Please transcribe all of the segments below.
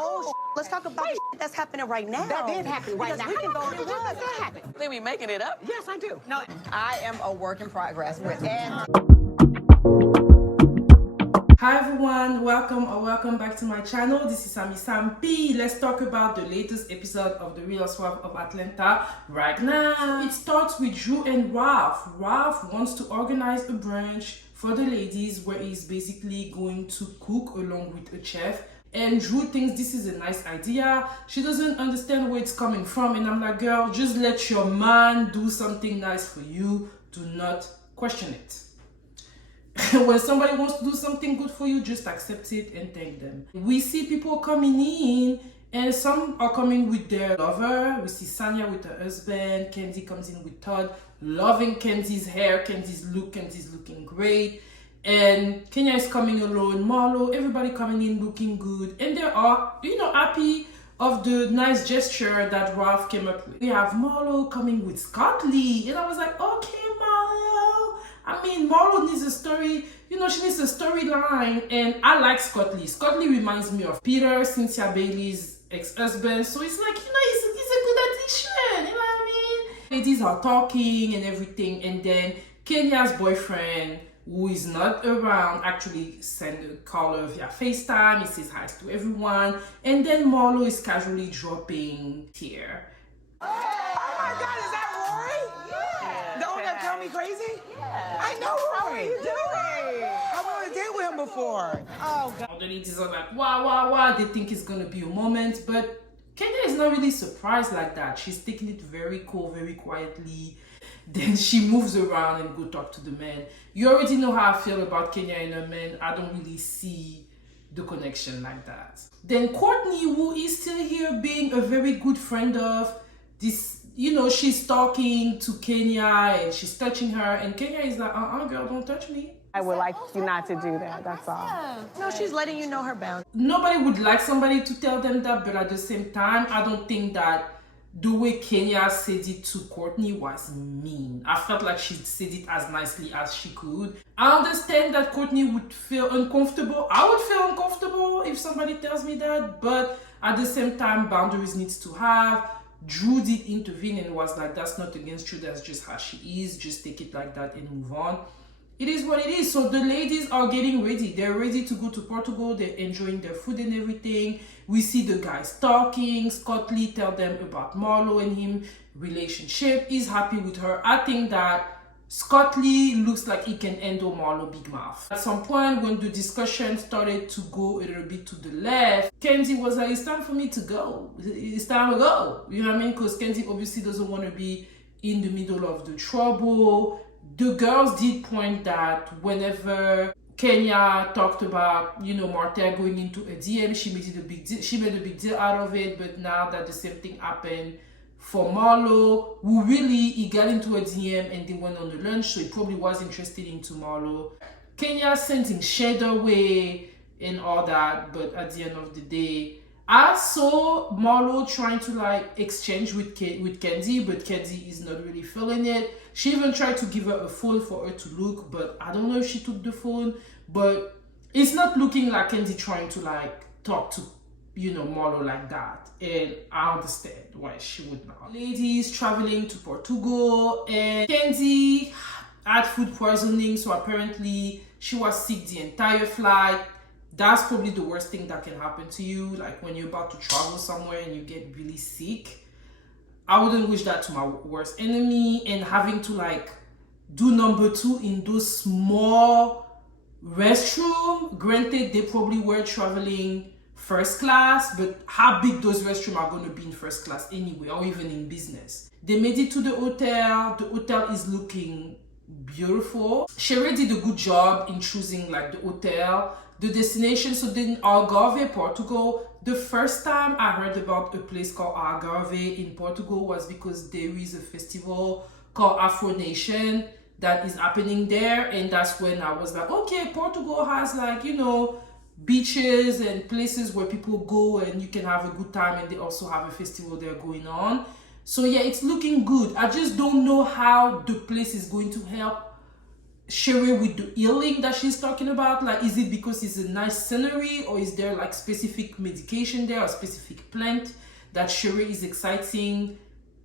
Oh, let's talk about the that's happening right now. That did happen right now. We can go How does that happen? They be making it up. Yes, I do. No, I am a work in progress with Ed. Hi everyone, welcome back to my channel. This is Sam P. Let's talk about the latest episode of the Housewives of Atlanta right now. It starts with Drew and Ralph. Ralph wants to organize a brunch for the ladies where he's basically going to cook along with a chef. And Drew thinks this is a nice idea. She doesn't understand where it's coming from. And I'm like, girl, just let your man do something nice for you. Do not question it. When somebody wants to do something good for you, just accept it and thank them. We see people coming in and some are coming with their lover. We see Sanya with her husband. Kandi comes in with Todd, loving Kandi's hair, Kandi's look. Kandi's looking great. And Kenya is coming alone. Marlo, everybody coming in looking good. And they are, happy of the nice gesture that Ralph came up with. We have Marlo coming with Scotley. And I was like, okay, Marlo. I mean, Marlo needs a story, she needs a storyline, and I like Scotley. Scotley reminds me of Peter, Cynthia Bailey's ex-husband, so it's like, he's a good addition, you know what I mean? Ladies are talking and everything, and then Kenya's boyfriend, who is not around, actually send a caller via FaceTime. He says hi to everyone, and then Marlo is casually dropping here. Oh my God, is that Roy? Yeah. The one that drove me crazy? Yeah. I know Roy. How are you doing? I went on a date with him before. Oh God. The ladies are like, wow. They think it's gonna be a moment, but Kenya is not really surprised like that. She's taking it very cool, very quietly. Then she moves around and go talk to the man. You already know how I feel about Kenya and her man. I don't really see the connection like that. Then Courtney, who is still here being a very good friend of this, she's talking to Kenya and she's touching her, and Kenya is like, girl, don't touch me. I would like you not to do that, that's all. No, she's letting you know her boundaries. Nobody would like somebody to tell them that, but at the same time, I don't think that the way Kenya said it to Courtney was mean. I felt like she said it as nicely as she could. I understand that Courtney would feel uncomfortable. I would feel uncomfortable if somebody tells me that, but at the same time, boundaries needs to have. Drew did intervene and was like, that's not against you, that's just how she is. Just take it like that and move on. It is what it is. So the ladies are getting ready. They're ready to go to Portugal. They're enjoying their food and everything. We see the guys talking. Scotley tell them about Marlo and him relationship. He's happy with her. I think that Scotley looks like he can handle Marlo big mouth. At some point when the discussion started to go a little bit to the left, Kandi was like, it's time for me to go. It's time to go. You know what I mean? Because Kandi obviously doesn't want to be in the middle of the trouble. The girls did point that whenever Kenya talked about, Martha going into a DM, she made a big deal out of it. But now that the same thing happened for Marlo, who really, he got into a DM and they went on the lunch, so he probably was interested into Marlo. Kenya sending Shade away and all that, but at the end of the day, I saw Marlo trying to exchange with Kandi, but Kandi is not really feeling it. She even tried to give her a phone for her to look, but I don't know if she took the phone. But it's not looking like Kandi trying to talk to Marlo like that, and I understand why she would not. Ladies traveling to Portugal, and Kandi had food poisoning, so apparently she was sick the entire flight. That's probably the worst thing that can happen to you, when you're about to travel somewhere and you get really sick. I wouldn't wish that to my worst enemy, and having to do number 2 in those small restroom. Granted, they probably were traveling first class, but how big those restrooms are going to be in first class anyway, or even in business. They made it to the hotel. The hotel is looking beautiful. Sheree did a good job in choosing the hotel, the destination. So then Algarve, Portugal. The first time I heard about a place called Algarve in Portugal was because there is a festival called Afro Nation that is happening there, and that's when I was like, okay, Portugal has beaches and places where people go and you can have a good time, and they also have a festival there going on. So yeah, it's looking good. I just don't know how the place is going to help Sheree with the healing that she's talking about. Like, is it because it's a nice scenery, or is there like specific medication there or specific plant that Sheree is exciting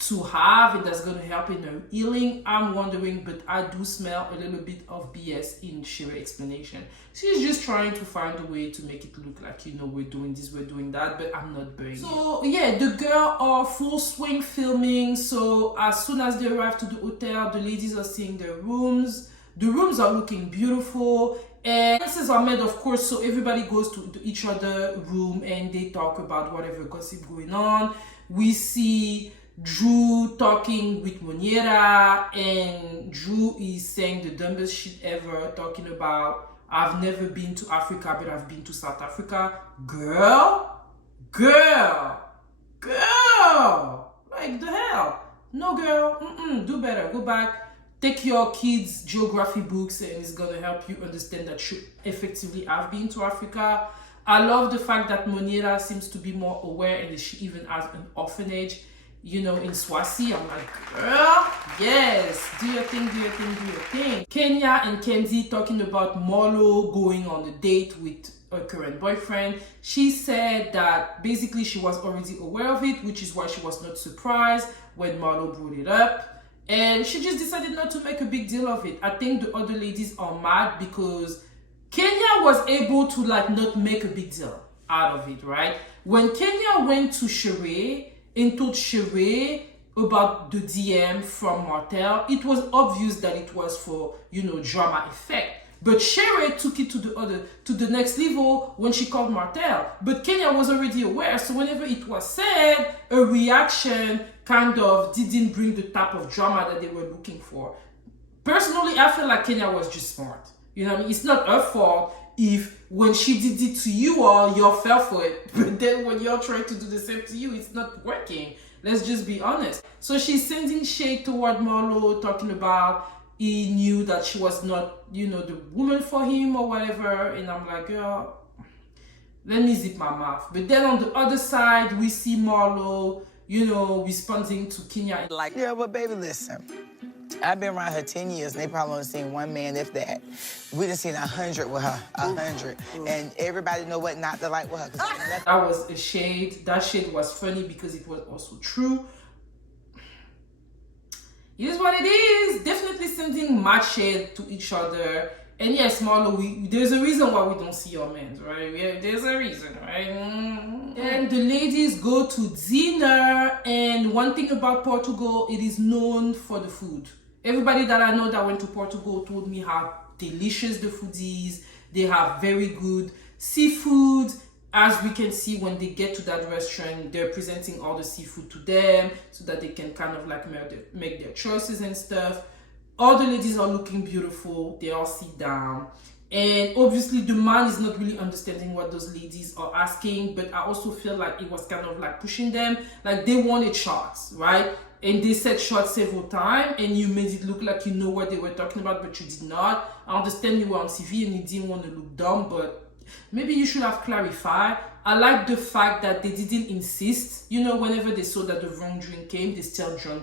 to have and that's going to help in her healing? I'm wondering, but I do smell a little bit of BS in Sheree's explanation. She's just trying to find a way to make it look like, you know, we're doing this, we're doing that, but I'm not buying it. So yeah, the girls are full swing filming. So as soon as they arrive to the hotel, the ladies are seeing their rooms. The rooms are looking beautiful, and dresses are made, of course, so everybody goes to each other's room and they talk about whatever gossip going on. We see Drew talking with Monera, and Drew is saying the dumbest shit ever, talking about, I've never been to Africa, but I've been to South Africa. Girl, like the hell. No, girl, do better. Go back. Take your kids' geography books, and it's gonna help you understand that you effectively have been to Africa. I love the fact that Monera seems to be more aware, and that she even has an orphanage, you know, in Swazi. I'm like, girl, yes, do your thing, do your thing, do your thing. Kenya and Kandi talking about Marlo going on a date with her current boyfriend. She said that basically she was already aware of it, which is why she was not surprised when Marlo brought it up. And she just decided not to make a big deal of it. I think the other ladies are mad because Kenya was able to like not make a big deal out of it, right? When Kenya went to Sheree and told Sheree about the DM from Martel, it was obvious that it was for, you know, drama effect. But Sheree took it to the next level when she called Martel. But Kenya was already aware, so whenever it was said, a reaction kind of didn't bring the type of drama that they were looking for. Personally, I feel like Kenya was just smart. You know what I mean? It's not her fault if when she did it to you all, you all fell for it. But then when you're trying to do the same to you, it's not working. Let's just be honest. So she's sending shade toward Marlo, talking about he knew that she was not, you know, the woman for him or whatever. And I'm like, girl, let me zip my mouth. But then on the other side, we see Marlo, you know, responding to Kenya. Like, yeah, but baby, listen. I've been around her 10 years, and they probably only seen one man, if that. We done seen 100 with her, 100. And everybody know what not to like with her. That was a shade. That shade was funny because it was also true. It is what it is. Definitely sending mad shade to each other. And yes, Marlo, there's a reason why we don't see your men, right? There's a reason, right? And the ladies go to dinner. And one thing about Portugal, it is known for the food. Everybody that I know that went to Portugal told me how delicious the food is. They have very good seafood. As we can see, when they get to that restaurant, they're presenting all the seafood to them so that they can kind of like make their choices and stuff. All the ladies are looking beautiful. They all sit down. And obviously the man is not really understanding what those ladies are asking, but I also feel like it was kind of like pushing them. Like they wanted shots, right? And they said shots several times, and you made it look like you know what they were talking about, but you did not. I understand you were on TV and you didn't want to look dumb, but maybe you should have clarified. I like the fact that they didn't insist. You know, whenever they saw that the wrong drink came, they still drank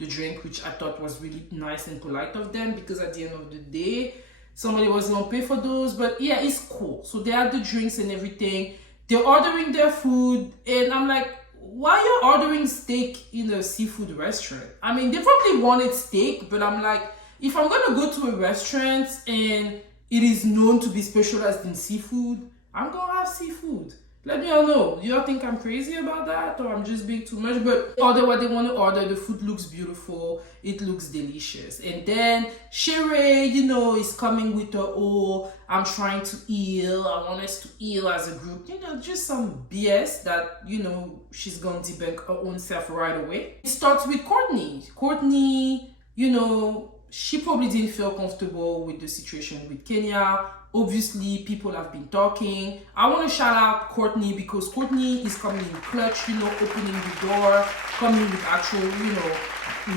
the drink, which I thought was really nice and polite of them, because at the end of the day, somebody was going to pay for those. But yeah, it's cool. So they had the drinks and everything. They're ordering their food, and I'm like, why you ordering steak in a seafood restaurant? I mean, they probably wanted steak, but I'm like, if I'm going to go to a restaurant and it is known to be specialized in seafood, I'm going to have seafood. Let me all know. Do y'all think I'm crazy about that, or I'm just being too much? But order what they want to order. The food looks beautiful. It looks delicious. And then Sheree, you know, is coming with her, oh, I'm trying to heal. I want us to heal as a group. You know, just some BS that, you know, she's going to debunk her own self right away. It starts with Courtney. Courtney, you know, she probably didn't feel comfortable with the situation with Kenya. Obviously, people have been talking. I want to shout out Courtney because Courtney is coming in clutch, you know, opening the door, coming with actual, you know,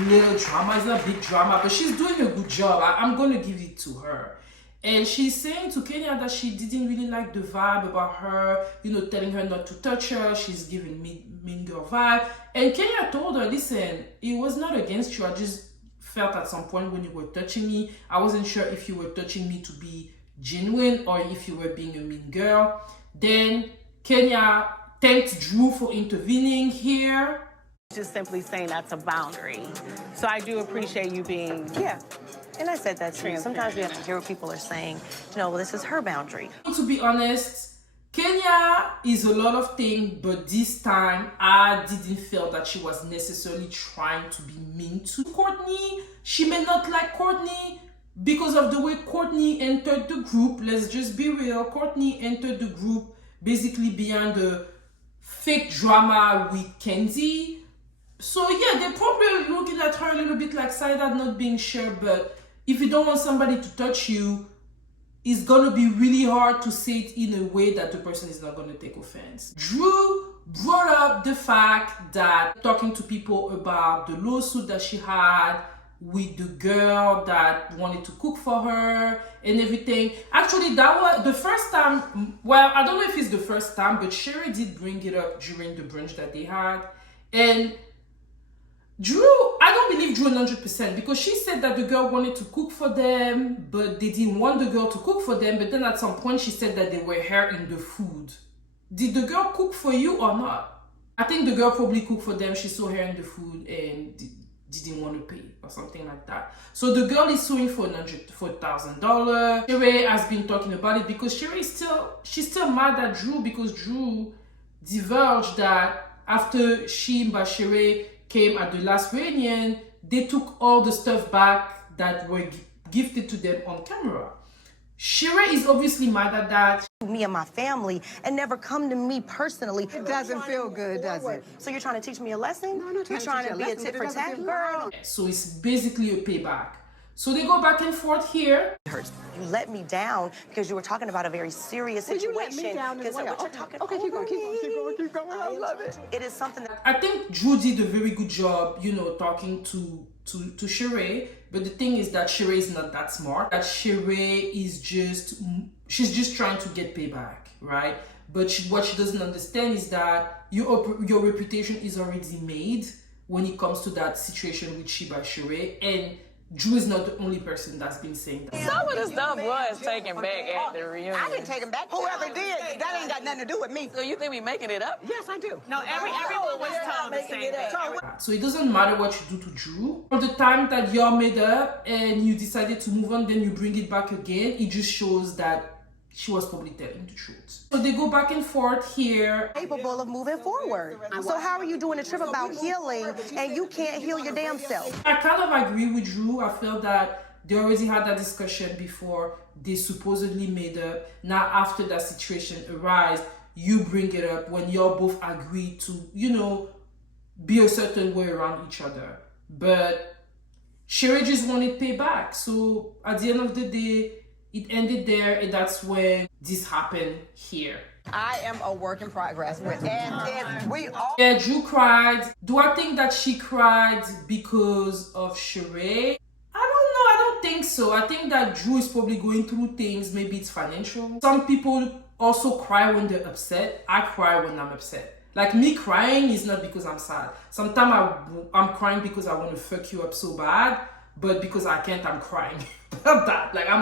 little drama. It's not big drama, but she's doing a good job. I'm going to give it to her. And she's saying to Kenya that she didn't really like the vibe about her, you know, telling her not to touch her. She's giving mean girl vibe. And Kenya told her, listen, it was not against you. I just felt at some point when you were touching me. I wasn't sure if you were touching me to be genuine or if you were being a mean girl. Then Kenya thanked Drew for intervening here. Just simply saying that's a boundary. So I do appreciate you being And I said that too. Sometimes we have to hear what people are saying. Well, this is her boundary. To be honest, Kenya is a lot of things, but this time I didn't feel that she was necessarily trying to be mean to Courtney. She may not like Courtney because of the way Courtney entered the group. Let's just be real. Courtney entered the group basically beyond the fake drama with Kandi. So yeah, they're probably looking at her a little bit like side-eyed, not being sure, but if you don't want somebody to touch you, it's gonna be really hard to say it in a way that the person is not gonna take offense. Drew brought up the fact that talking to people about the lawsuit that she had with the girl that wanted to cook for her and everything. Actually, that was the first time, well, I don't know if it's the first time, but Sheree did bring it up during the brunch that they had. And Drew, I don't believe Drew 100% because she said that the girl wanted to cook for them, but they didn't want the girl to cook for them. But then at some point she said that they were her in the food. Did the girl cook for you or not? I think the girl probably cooked for them. She saw her in the food and didn't want to pay or something like that. So the girl is suing for $1,000. Sheree has been talking about it because she's still mad at Drew because Drew divulged that after she and Sheree came at the last reunion, they took all the stuff back that were gifted to them on camera. Sheree is obviously mad at that. Me and my family and never come to me personally. It doesn't feel good, does it? So you're trying to teach me a lesson? No, I'm not You're trying to be a tit for tat girl? So it's basically a payback. So they go back and forth here. You let me down because you were talking about a very serious situation. Well, you let me down as well. What you're talking Okay, keep going. I love it. It is something that I think Drew did a very good job, talking to Sheree. But the thing is that Sheree is not that smart. That Sheree is she's just trying to get payback, right? But what she doesn't understand is that your reputation is already made when it comes to that situation with Sheree, and Drew is not the only person that's been saying that. Some of the stuff was taken back at the reunion. I didn't take him back. Whoever did, that ain't got nothing to do with me. So you think we making it up? Yes, I do. No, everyone was told the same thing. So it doesn't matter what you do to Drew. From the time that y'all made up and you decided to move on, then you bring it back again, it just shows that she was probably telling the truth. So they go back and forth here. capable of moving forward. So how are you doing a trip about healing and you can't heal your damn self? I kind of agree with Drew. I feel that they already had that discussion before they supposedly made up. Now after that situation arose, you bring it up when y'all both agree to, be a certain way around each other. But Sheree just wanted payback. So at the end of the day, it ended there, and that's when this happened here. I am a work in progress. And we all... Yeah, Drew cried. Do I think that she cried because of Sheree? I don't think so. I think that Drew is probably going through things. Maybe it's financial. Some people also cry when they're upset. I cry when I'm upset. Like, me crying is not because I'm sad. Sometimes I'm crying because I want to fuck you up so bad, but because I can't, I'm crying. I'm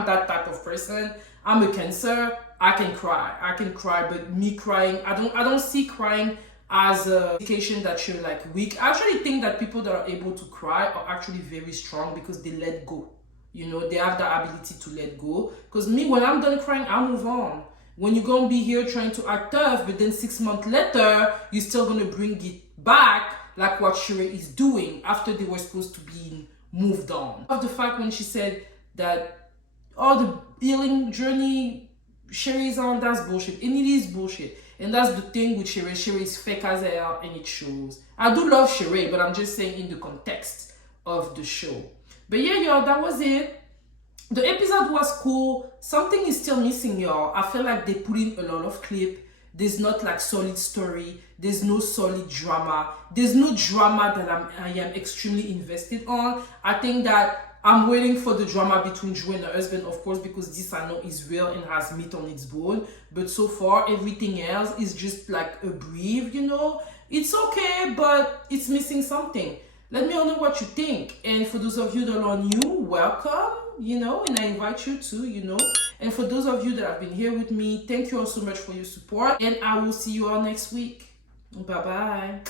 that type of person. I'm a Cancer. I can cry, but me crying, I don't see crying as an indication that you're like weak. I actually think that people that are able to cry are actually very strong because they let go. They have the ability to let go. Because me, when I'm done crying, I move on. When you're gonna be here trying to act tough, but then 6 months later, you're still gonna bring it back like what Sheree is doing after they were supposed to be moved on. Of the fact when she said that all the healing journey Sheree's on, that's bullshit. And it is bullshit. And that's the thing with Sheree. Sheree is fake as hell and it shows. I do love Sheree, but I'm just saying in the context of the show. But yeah, y'all, that was it. The episode was cool. Something is still missing, y'all. I feel like they put in a lot of clip. There's not like solid story. There's no solid drama. There's no drama that I am extremely invested on. I think that I'm waiting for the drama between Drew and her husband, of course, because this I know is real and has meat on its bone. But so far, everything else is just like a brief, It's okay, but it's missing something. Let me know what you think. And for those of you that are new, welcome, and I invite you to, And for those of you that have been here with me, thank you all so much for your support. And I will see you all next week. Bye-bye.